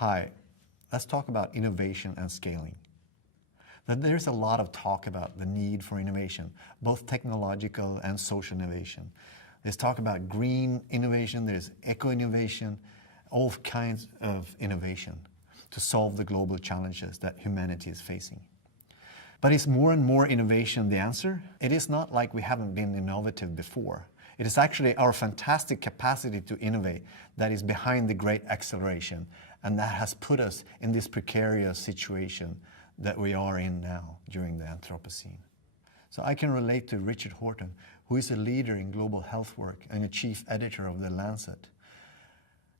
Hi, let's talk about innovation and scaling. There's a lot of talk about the need for innovation, both technological and social innovation. There's talk about green innovation, there's eco-innovation, all kinds of innovation to solve the global challenges that humanity is facing. But is more and more innovation the answer? It is not like we haven't been innovative before. It is actually our fantastic capacity to innovate that is behind the great acceleration, and that has put us in this precarious situation that we are in now during the Anthropocene. So I can relate to Richard Horton, who is a leader in global health work and a chief editor of The Lancet,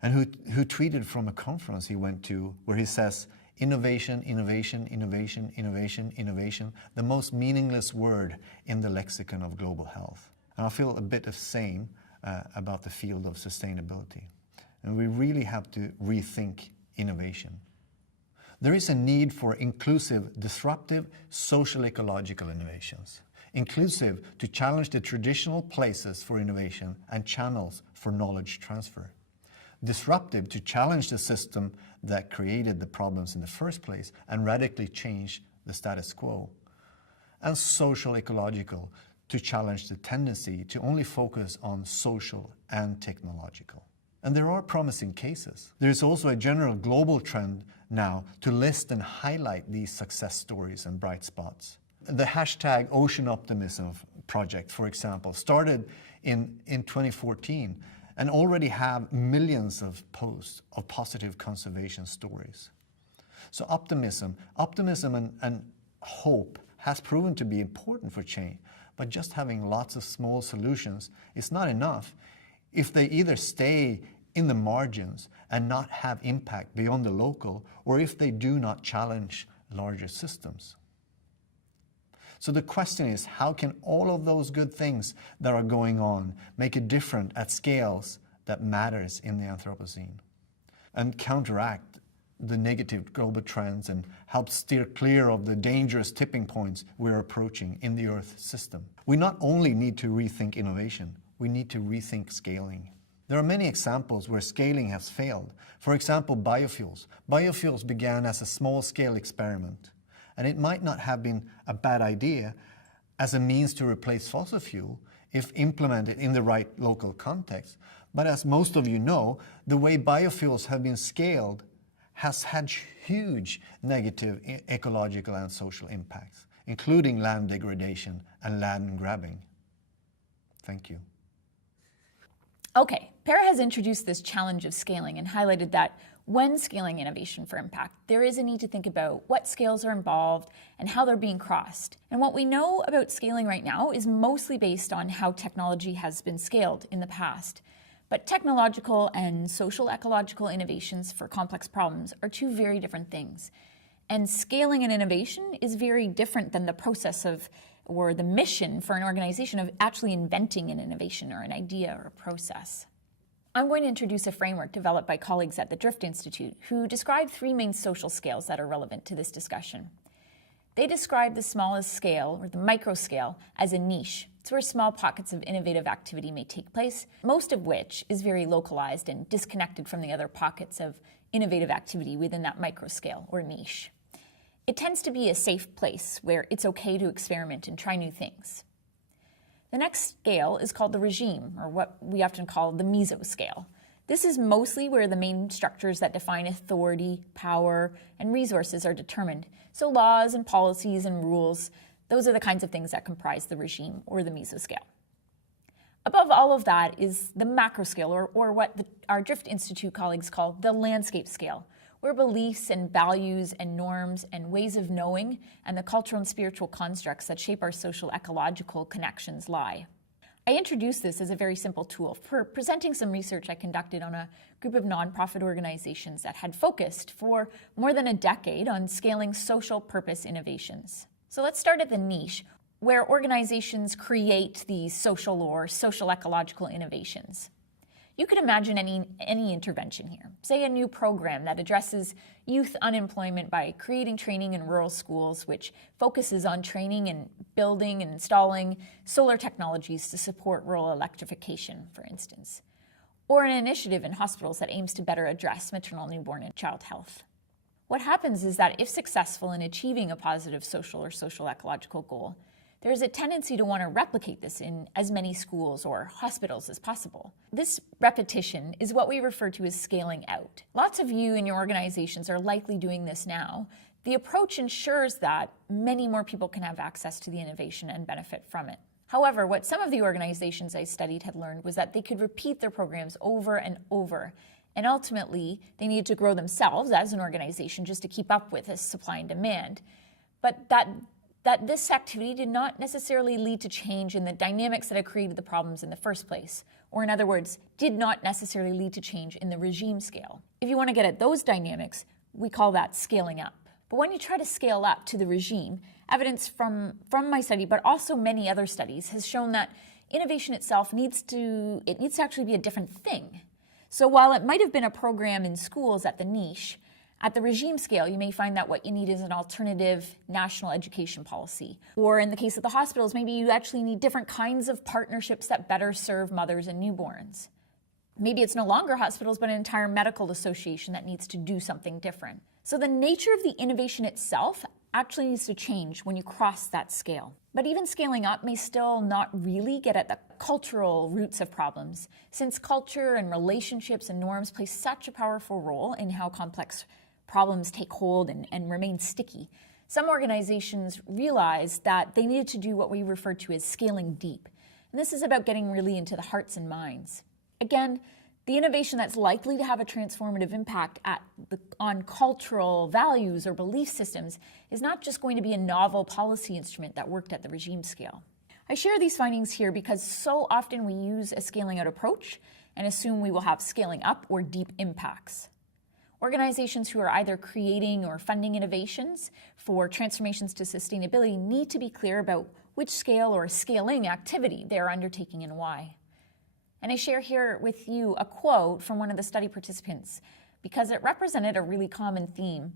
and who tweeted from a conference he went to where he says, innovation, innovation, innovation, innovation, innovation, the most meaningless word in the lexicon of global health. And I feel a bit the same about the field of sustainability. And we really have to rethink innovation. There is a need for inclusive, disruptive, social ecological innovations. Inclusive to challenge the traditional places for innovation and channels for knowledge transfer. Disruptive to challenge the system that created the problems in the first place and radically change the status quo. And social ecological to challenge the tendency to only focus on social and technological. And there are promising cases. There is also a general global trend now to list and highlight these success stories and bright spots. The hashtag Ocean Optimism project, for example, started in 2014 and already have millions of posts of positive conservation stories. So optimism and hope has proven to be important for change, but just having lots of small solutions is not enough if they either stay in the margins and not have impact beyond the local, or if they do not challenge larger systems. So the question is, how can all of those good things that are going on make a difference at scales that matters in the Anthropocene and counteract the negative global trends and help steer clear of the dangerous tipping points we're approaching in the Earth system? We not only need to rethink innovation, we need to rethink scaling. There are many examples where scaling has failed. For example, biofuels. Biofuels began as a small-scale experiment, and it might not have been a bad idea as a means to replace fossil fuel if implemented in the right local context. But as most of you know, the way biofuels have been scaled has had huge negative ecological and social impacts, including land degradation and land grabbing. Thank you. Okay, Para has introduced this challenge of scaling and highlighted that when scaling innovation for impact, there is a need to think about what scales are involved and how they're being crossed. And what we know about scaling right now is mostly based on how technology has been scaled in the past. But technological and social ecological innovations for complex problems are two very different things. And scaling an innovation is very different than the process of or the mission for an organization of actually inventing an innovation or an idea or a process. I'm going to introduce a framework developed by colleagues at the Drift Institute who describe three main social scales that are relevant to this discussion. They describe the smallest scale, or the micro scale, as a niche. It's where small pockets of innovative activity may take place, most of which is very localized and disconnected from the other pockets of innovative activity within that micro scale or niche. It tends to be a safe place where it's okay to experiment and try new things. The next scale is called the regime, or what we often call the mesoscale. This is mostly where the main structures that define authority, power, and resources are determined. So laws and policies and rules, those are the kinds of things that comprise the regime or the mesoscale. Above all of that is the macro scale, or what our Drift Institute colleagues call the landscape scale, where beliefs and values and norms and ways of knowing and the cultural and spiritual constructs that shape our social ecological connections lie. I introduced this as a very simple tool for presenting some research I conducted on a group of nonprofit organizations that had focused for more than a decade on scaling social purpose innovations. So let's start at the niche, where organizations create these social or social ecological innovations. You could imagine any intervention here. Say a new program that addresses youth unemployment by creating training in rural schools, which focuses on training and building and installing solar technologies to support rural electrification, for instance. or an initiative in hospitals that aims to better address maternal, newborn, and child health. What happens is that if successful in achieving a positive social or social ecological goal, there's a tendency to want to replicate this in as many schools or hospitals as possible. This repetition is what we refer to as scaling out. Lots of you in your organizations are likely doing this now. The approach ensures that many more people can have access to the innovation and benefit from it. However, what some of the organizations I studied had learned was that they could repeat their programs over and over, and ultimately they needed to grow themselves as an organization just to keep up with this supply and demand. But that this activity did not necessarily lead to change in the dynamics that had created the problems in the first place, or in other words, did not necessarily lead to change in the regime scale. If you want to get at those dynamics, we call that scaling up. But when you try to scale up to the regime, evidence from my study, but also many other studies, has shown that innovation itself needs to actually be a different thing. So while it might have been a program in schools at the niche, at the regime scale, you may find that what you need is an alternative national education policy. Or in the case of the hospitals, maybe you actually need different kinds of partnerships that better serve mothers and newborns. Maybe it's no longer hospitals, but an entire medical association that needs to do something different. So the nature of the innovation itself actually needs to change when you cross that scale. But even scaling up may still not really get at the cultural roots of problems, since culture and relationships and norms play such a powerful role in how complex problems take hold and remain sticky. Some organizations realized that they needed to do what we refer to as scaling deep. And this is about getting really into the hearts and minds. Again, the innovation that's likely to have a transformative impact on cultural values or belief systems is not just going to be a novel policy instrument that worked at the regime scale. I share these findings here because so often we use a scaling out approach and assume we will have scaling up or deep impacts. Organizations who are either creating or funding innovations for transformations to sustainability need to be clear about which scale or scaling activity they are undertaking and why. And I share here with you a quote from one of the study participants because it represented a really common theme.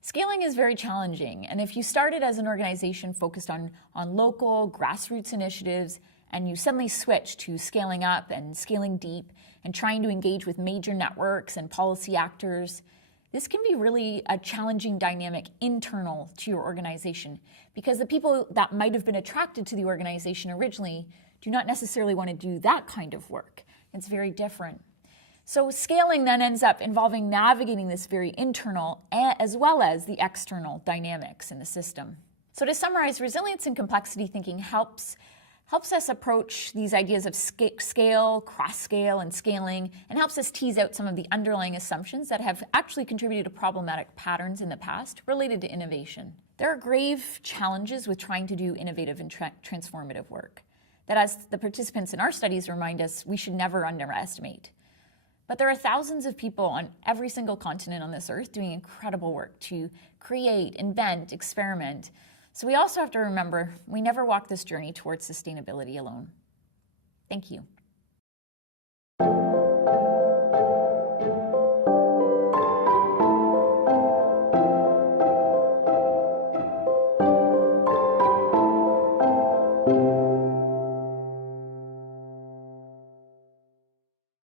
Scaling is very challenging, and if you started as an organization focused on local grassroots initiatives and you suddenly switch to scaling up and scaling deep and trying to engage with major networks and policy actors, this can be really a challenging dynamic internal to your organization because the people that might have been attracted to the organization originally do not necessarily want to do that kind of work. It's very different. So scaling then ends up involving navigating this very internal as well as the external dynamics in the system. So to summarize, resilience and complexity thinking helps us approach these ideas of scale, cross-scale, and scaling, and helps us tease out some of the underlying assumptions that have actually contributed to problematic patterns in the past related to innovation. There are grave challenges with trying to do innovative and transformative work that, as the participants in our studies remind us, we should never underestimate. But there are thousands of people on every single continent on this earth doing incredible work to create, invent, experiment. So we also have to remember, we never walk this journey towards sustainability alone. Thank you.